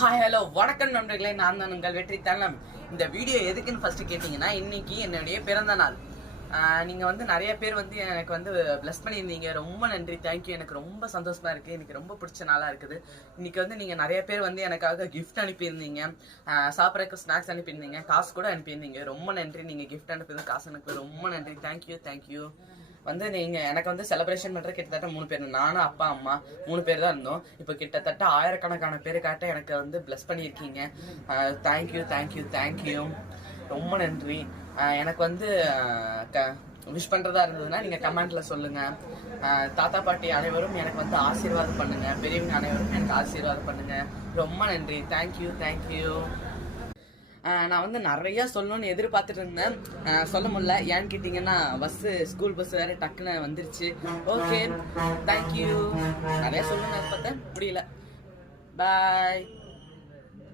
Hi hello வணக்கம் நண்பர்களே, நான் தான் உங்கள் வெற்றி தனம். இந்த வீடியோ எதுக்குன்னு ஃபர்ஸ்ட் கேட்டிங்கன்னா, இன்னைக்கு என்னுடைய பிறந்த நாள். நீங்கள் வந்து நிறைய பேர் வந்து எனக்கு வந்து ப்ளஸ் பண்ணியிருந்தீங்க. ரொம்ப நன்றி, தேங்க்யூ. எனக்கு ரொம்ப சந்தோஷமாக இருக்குது. எனக்கு ரொம்ப பிடிச்ச நாளாக இருக்குது. இன்றைக்கி வந்து நீங்கள் நிறைய பேர் வந்து எனக்காக கிஃப்ட் அனுப்பியிருந்தீங்க, சாப்பிட்றதுக்கு ஸ்நாக்ஸ் அனுப்பியிருந்தீங்க, காசு கூட அனுப்பியிருந்தீங்க. ரொம்ப நன்றி. நீங்கள் கிஃப்ட் அனுப்பியது, காசு அனுப்பி ரொம்ப நன்றி, தேங்க்யூ. வந்து நீங்கள் எனக்கு வந்து செலிப்ரேஷன் பண்ணுற கிட்டத்தட்ட 3 பேர், நானும் அப்பா அம்மா 3 பேர் தான் இருந்தோம். இப்போ கிட்டத்தட்ட ஆயிரக்கணக்கான பேருக்காட்ட எனக்கு வந்து ப்ளஸ் பண்ணியிருக்கீங்க. தேங்க்யூ. ரொம்ப நன்றி. எனக்கு வந்து விஷ் பண்ணுறதா இருந்ததுன்னா நீங்கள் கமெண்ட்டில் சொல்லுங்கள். தாத்தா பாட்டி அனைவரும் எனக்கு வந்து ஆசீர்வாதம் பண்ணுங்கள். பெரியவங்க அனைவரும் எனக்கு ஆசீர்வாதம் பண்ணுங்கள். ரொம்ப நன்றி. தேங்க்யூ. நான் வந்து நிறையா சொல்லணும்னு எதிர்பார்த்துட்டு இருந்தேன், சொல்ல முடியல. ஏன்னு கேட்டிங்கன்னா ஸ்கூல் பஸ் வேறு டக்குன்னு வந்துருச்சு. Okay, thank you. நிறையா சொல்லணும்னு பார்த்தேன், முடியல. பாய்.